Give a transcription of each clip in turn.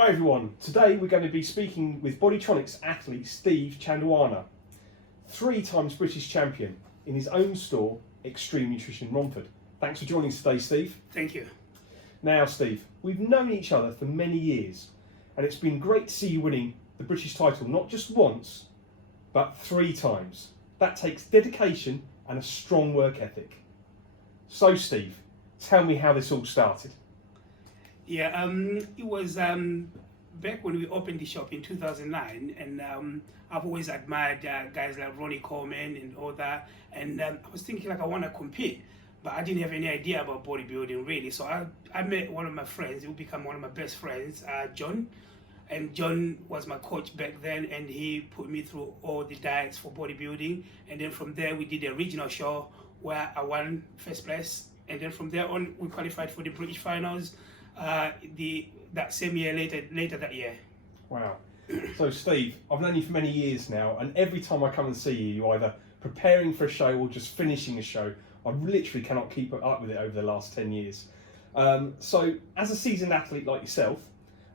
Hi everyone, today we're going to be speaking with Bodytronics athlete Steve Chandiwana, 3 times British champion in his own store, Extreme Nutrition in Romford. Thanks for joining us today, Steve. Thank you. Now Steve, we've known each other for many years and it's been great to see you winning the British title not just once, but 3 times. That takes dedication and a strong work ethic. So Steve, tell me how this all started. Yeah, it was back when we opened the shop in 2009, and I've always admired guys like Ronnie Coleman and all that, and I was thinking like I want to compete, but I didn't have any idea about bodybuilding really. So I met one of my friends, who became one of my best friends, John, and John was my coach back then, and he put me through all the diets for bodybuilding, and then from there we did a regional show where I won first place, and then from there on we qualified for the British finals. That same year, later that year. Wow. So Steve, I've known you for many years now, and every time I come and see you, you're either preparing for a show or just finishing a show. I literally cannot keep up with it over the last 10 years. So as a seasoned athlete like yourself,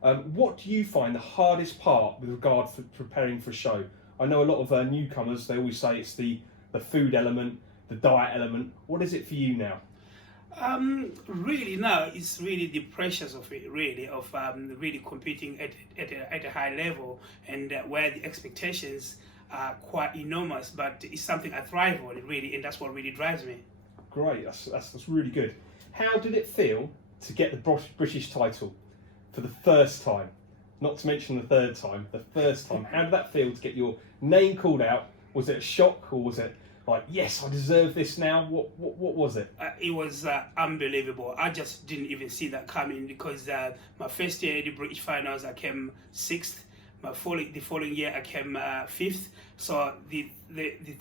what do you find the hardest part with regard to preparing for a show? I know a lot of newcomers, they always say it's the food element, the diet element. What is it for you now? Really now it's really the pressures of it, really, of really competing at a high level, and where the expectations are quite enormous, but it's something I thrive on really, and that's what really drives me. Great, that's really good. How did it feel to get the British title for the first time? Not to mention the third time, the first time. How did that feel to get your name called out? Was it a shock, or was it like, yes, I deserve this now? What was it? It was unbelievable. I just didn't even see that coming, because my first year at the British finals I came 6th. The following year I came 5th. So the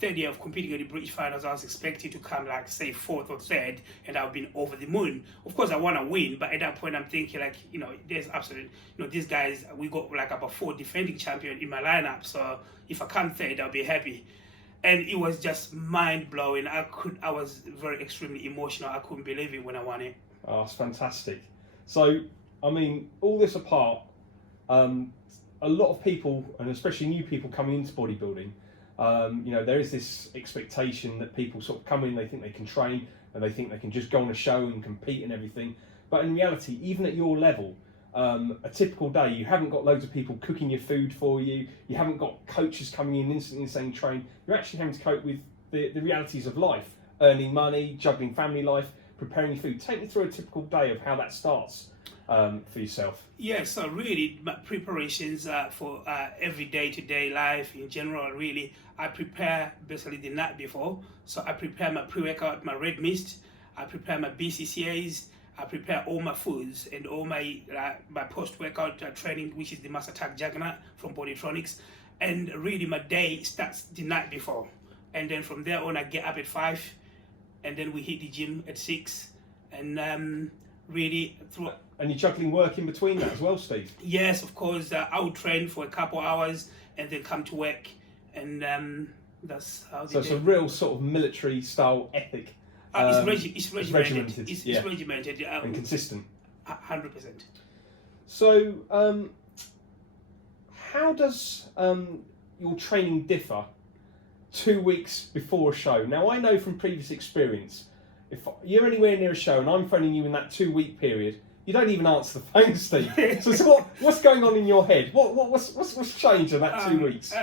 third year of competing at the British finals I was expected to come like say 4th or 3rd, and I've been over the moon. Of course I want to win, but at that point I'm thinking like, there's absolutely, these guys, we got like about 4 defending champions in my lineup, so if I come 3rd I'll be happy. And it was just mind-blowing. I was very extremely emotional. I couldn't believe it when I won it. Oh, it's fantastic. So, I mean, all this apart, a lot of people, and especially new people coming into bodybuilding, there is this expectation that people sort of come in, they think they can train, and they think they can just go on a show and compete and everything. But in reality, even at your level, a typical day, you haven't got loads of people cooking your food for you, you haven't got coaches coming in instantly saying train. You're actually having to cope with the realities of life, earning money, juggling family life, preparing your food. Take me through a typical day of how that starts for yourself. Yeah, so really my preparations for every day-to-day life in general, really, I prepare basically the night before. So I prepare my pre-workout, my red mist, I prepare my BCCAs, I prepare all my foods and all my post-workout training, which is the Mass Attack Juggernaut from Boditronics. And really my day starts the night before. And then from there on I get up at 5, and then we hit the gym at 6. And really through... And you're juggling work in between that as well, Steve? Yes, of course. I would train for a couple hours and then come to work. And that's how So it's a real sort of military style ethic. It's regimented. It's regimented. And consistent. 100%. So, how does your training differ 2 weeks before a show? Now, I know from previous experience, if you're anywhere near a show and I'm phoning you in that 2-week period, you don't even answer the phone, Steve. So what's going on in your head? What's changed in that 2 weeks?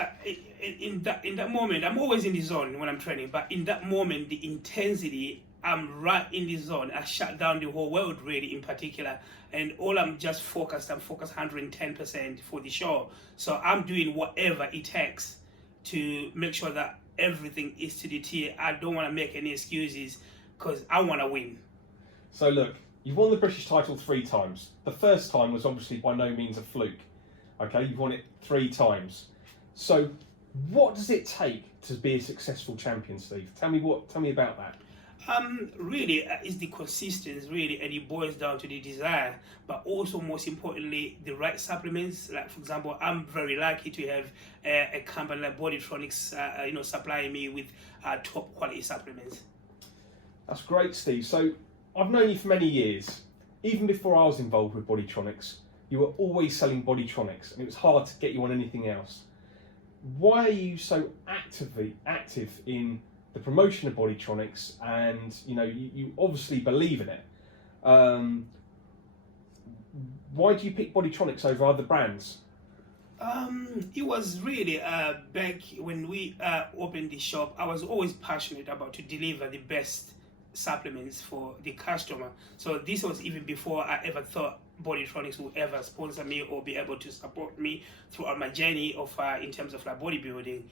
In that moment, I'm always in the zone when I'm training, but in that moment, the intensity, I'm right in the zone. I shut down the whole world, really, in particular, and I'm focused 110% for the show. So I'm doing whatever it takes to make sure that everything is to the T. I don't want to make any excuses, because I want to win. So look, you've won the British title 3 times. The first time was obviously by no means a fluke. Okay, you've won it 3 times. So what does it take to be a successful champion, Steve? Tell me about that. Really, it's the consistency, really, and it boils down to the desire, but also most importantly, the right supplements. Like, for example, I'm very lucky to have a company like Bodytronics, supplying me with top quality supplements. That's great, Steve. So I've known you for many years. Even before I was involved with Bodytronics, you were always selling Bodytronics, and it was hard to get you on anything else. Why are you so active in the promotion of Bodytronics? And you obviously believe in it. Why do you pick Bodytronics over other brands? It was really back when we opened the shop. I was always passionate about to deliver the best supplements for the customer. So this was even before I ever thought Bodytronics would ever sponsor me or be able to support me throughout my journey of in terms of like bodybuilding.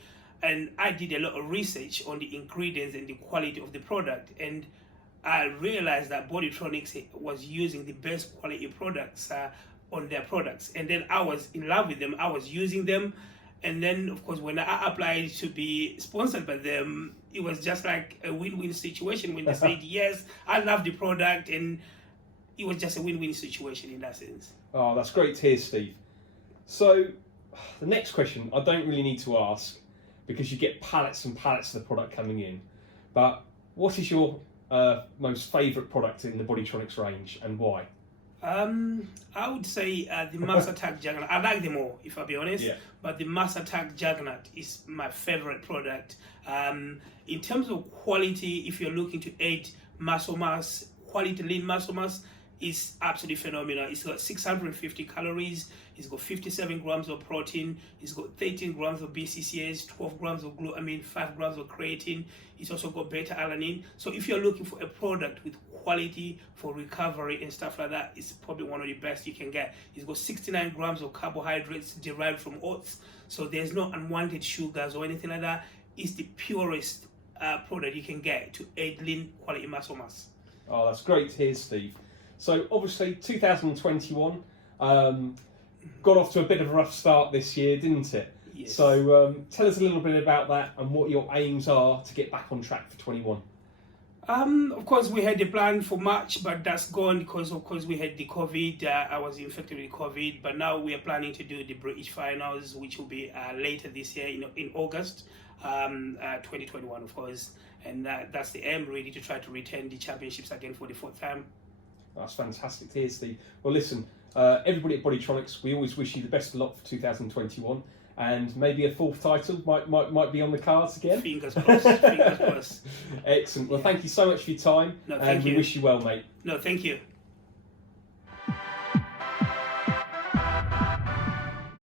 And I did a lot of research on the ingredients and the quality of the product, and I realized that Bodytronics was using the best quality products on their products, and then I was in love with them. I was using them, and then of course when I applied to be sponsored by them, it was just like a win-win situation. When they said yes, I love the product, and it was just a win-win situation in that sense. Oh, that's great to hear, Steve. So the next question I don't really need to ask, because you get pallets and pallets of the product coming in, but what is your most favourite product in the Bodytronics range, and why? I would say the Mass Attack Juggernaut. I like them all, if I'll be honest. Yeah. But the Mass Attack Juggernaut is my favorite product. In terms of quality, if you're looking to add muscle mass, quality lean muscle mass is absolutely phenomenal. It's got 650 calories. It's got 57 grams of protein. It's got 13 grams of BCCAs, 12 grams of glutamine, 5 grams of creatine. It's also got beta-alanine. So if you're looking for a product with quality for recovery and stuff like that, it's probably one of the best you can get. It's got 69 grams of carbohydrates derived from oats. So there's no unwanted sugars or anything like that. It's the purest product you can get to aid lean quality muscle mass. Oh, that's great to hear, Steve. So obviously 2021 got off to a bit of a rough start this year, didn't it? Yes. So tell us a little bit about that and what your aims are to get back on track for 21. Of course, we had the plan for March, but that's gone because, of course, we had the COVID. I was infected with COVID, but now we are planning to do the British finals, which will be later this year in August 2021, of course. And that's the aim, really, to try to retain the championships again for the 4th time. That's fantastic to hear, Steve. Well, listen, everybody at Bodytronics, we always wish you the best of luck for 2021, and maybe a 4th title might be on the cards again. Fingers crossed. Fingers crossed. Excellent. Well, thank you so much for your time, No, and we wish you well, mate. No, thank you.